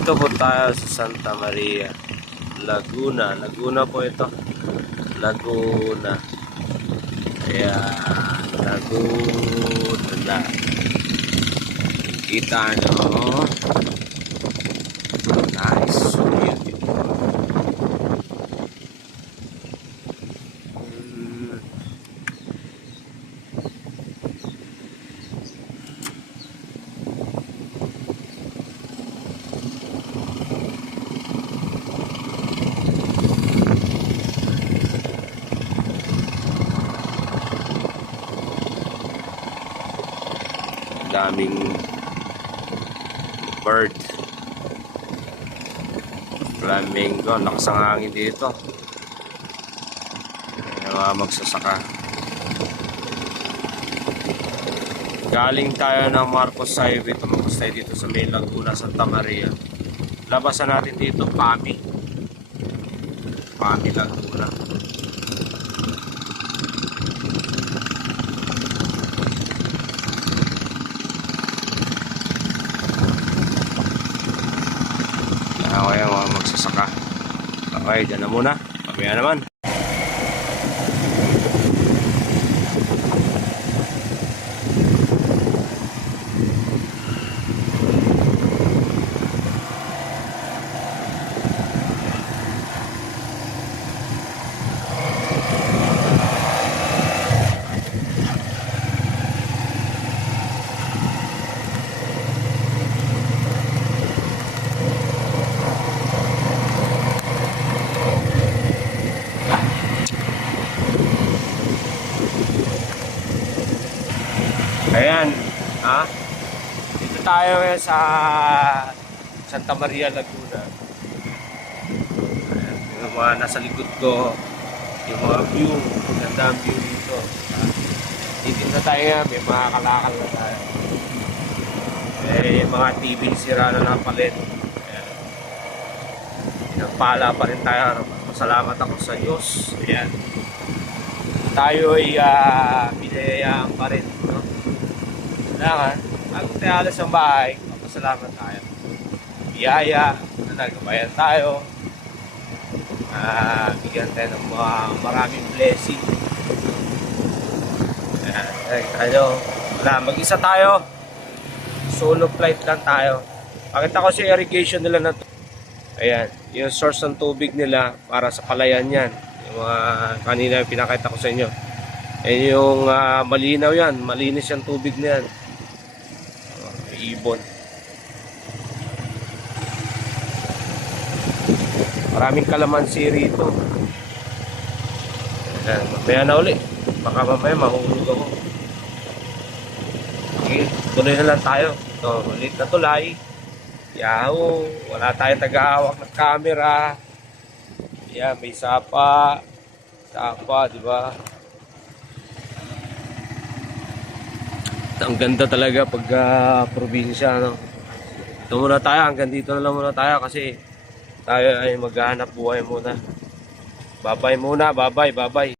Nandito po tayo sa Santa Maria, Laguna. Laguna po ito. Laguna. Ayan, Laguna na. Kita nyo. Nice. So beautiful. Daming bird, flamingo. Lakas ang hangin dito. Yung mga magsasaka. Galing tayo ng Marcos Highway, tumagos tayo dito sa May Laguna, Santa Maria. Labasan natin dito Pami Laguna. Okay, mga magsasaka. Okay, dyan na muna. Pamaya naman. Ayan, dito tayo sa Santa Maria, Laguna. Ayan, yung mga nasa likod ko, yung mga view, maganda ang view dito. Dito na tayo, may mga kalakal na tayo. Yung mga TV sira na napalit. Pinagpala pa rin tayo. Masalamat ako sa Diyos. Ayan. Tayo ay binayayaan pa rin, no? Kailangan, bago tayo alas ang bahay, magpasalamat tayo. Biyaya, na nagkabayan tayo. Bigyan tayo ng mga maraming blessing. Ayan, tayo. Wala, mag-isa tayo. Solo flight lang tayo. Pakita ko si irrigation nila na to. Ayan, yung source ng tubig nila para sa palayan yan. Yung kanina pinakita ko sa inyo. Ayan yung malinaw yan, malinis yung tubig na yan. Ibon. Maraming kalamansi rito. Ayan, mamaya na uli. Baka mamaya mahulog ako. Okay, tuloy na lang tayo. Ito, ulit na tulay. Yahoo! Wala tayong taga-hawak ng camera. Yan, may sapa. Sapa, di ba? Ang ganda talaga pag probinsya, no? Ito muna tayo, hanggang dito na lang muna tayo kasi tayo ay maghahanap buhay muna. Bye-bye muna, bye-bye.